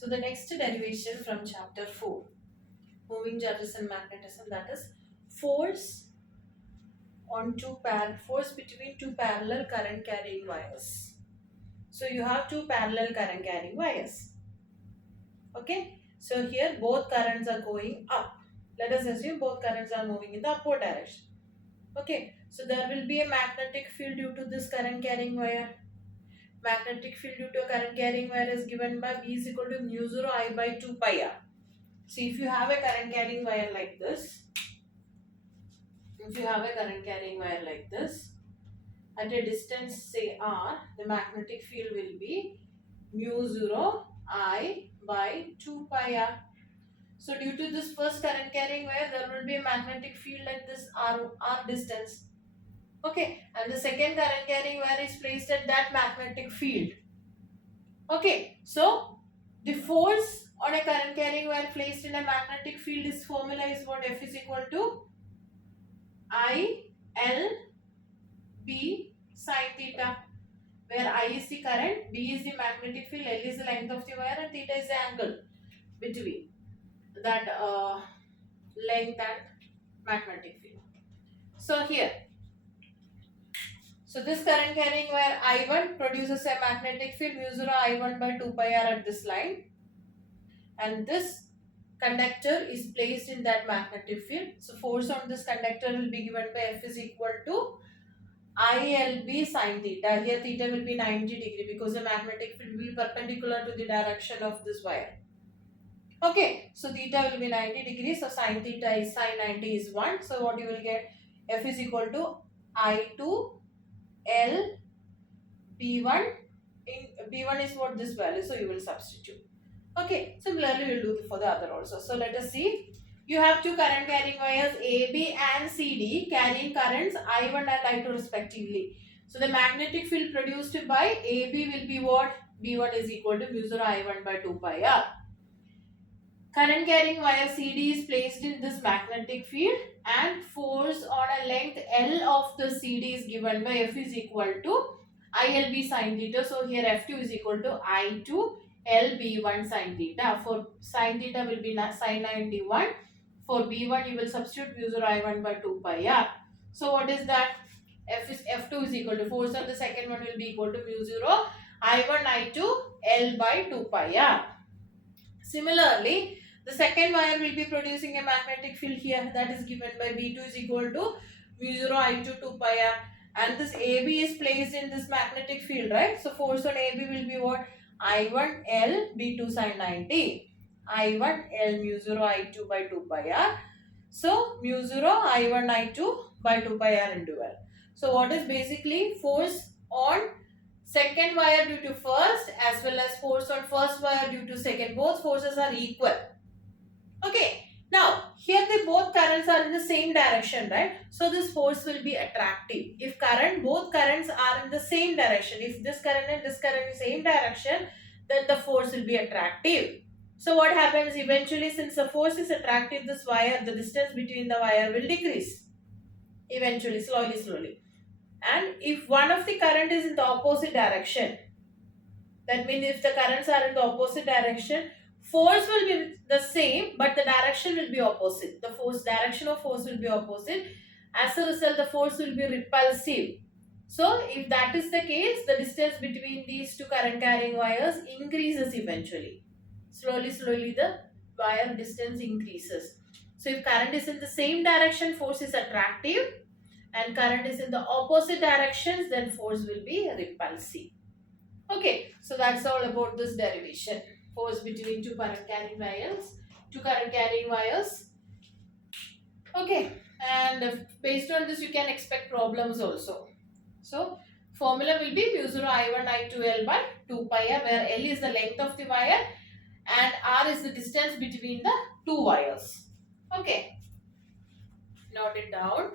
So the next derivation from chapter 4, moving charges and magnetism, that is force force between two parallel current carrying wires. So you have two parallel current carrying wires. Okay, so here both currents are going up. Let us assume both currents are moving in the upward direction. Okay, so there will be a magnetic field due to this current carrying wire. Magnetic field due to a current carrying wire is given by B is equal to mu 0 I by 2 pi r. So if you have a current carrying wire like this, at a distance say r, the magnetic field will be mu 0 I by 2 pi r. So due to this first current carrying wire, there will be a magnetic field at this r distance. Okay, and the second current carrying wire is placed at that magnetic field. Okay, so the force on a current carrying wire placed in a magnetic field, is formula is what? F is equal to I L B sine theta, where I is the current, B is the magnetic field, L is the length of the wire, and theta is the angle between that length and magnetic field. So here, so this current carrying wire I1 produces a magnetic field mu 0 I1 by 2 pi r at this line, and this conductor is placed in that magnetic field. So force on this conductor will be given by F is equal to ILB sine theta. Here theta will be 90 degree because the magnetic field will be perpendicular to the direction of this wire. Okay, so theta will be 90 degrees. So sine theta is sine 90 is 1. So what you will get? F is equal to I2 L B1. In B1 is what? This value. So you will substitute. Okay, similarly we will do for the other also. So let us see. You have two current carrying wires AB and CD carrying currents I1 and I2 respectively. So the magnetic field produced by AB will be what? B1 is equal to mu 0 I1 by 2 pi r. Current carrying wire CD is placed in this magnetic field, and force on a length L of the CD is given by F is equal to ILB sine theta. So here F2 is equal to I2 LB1 sine theta. For sine theta will be sine 91. For B1 you will substitute mu 0 I1 by 2 pi r. So what is that? F2 is equal to, force on the second one will be equal to mu 0 I1 I2 L by 2 pi r. Similarly, the second wire will be producing a magnetic field here, that is given by B2 is equal to mu 0 I2 2 pi r, and this AB is placed in this magnetic field, right? So force on AB will be what? I1 L B2 sine 90, I1 L mu 0 I2 by 2 pi r. So mu 0 I1 I2 by 2 pi r into L. So what is basically force on second wire due to first as well as force on first wire due to second? Both forces are equal. Okay, now here the both currents are in the same direction, right? So this force will be attractive. If both currents are in the same direction, if this current and this current in the same direction, then the force will be attractive. So what happens eventually, since the force is attractive, this wire, the distance between the wire will decrease eventually, slowly. And if one of the current is in the opposite direction, that means if the currents are in the opposite direction, force will be the same, but the direction will be opposite. The direction of force will be opposite. As a result, the force will be repulsive. So if that is the case, the distance between these two current carrying wires increases eventually. Slowly the wire distance increases. So if current is in the same direction, force is attractive, and current is in the opposite directions, then force will be repulsive. Okay, so that's all about this derivation. Force between two current carrying wires. Okay, and based on this you can expect problems also. So formula will be mu 0 I1 I2 L by 2 pi r, where L is the length of the wire and R is the distance between the two wires. Okay, note it down.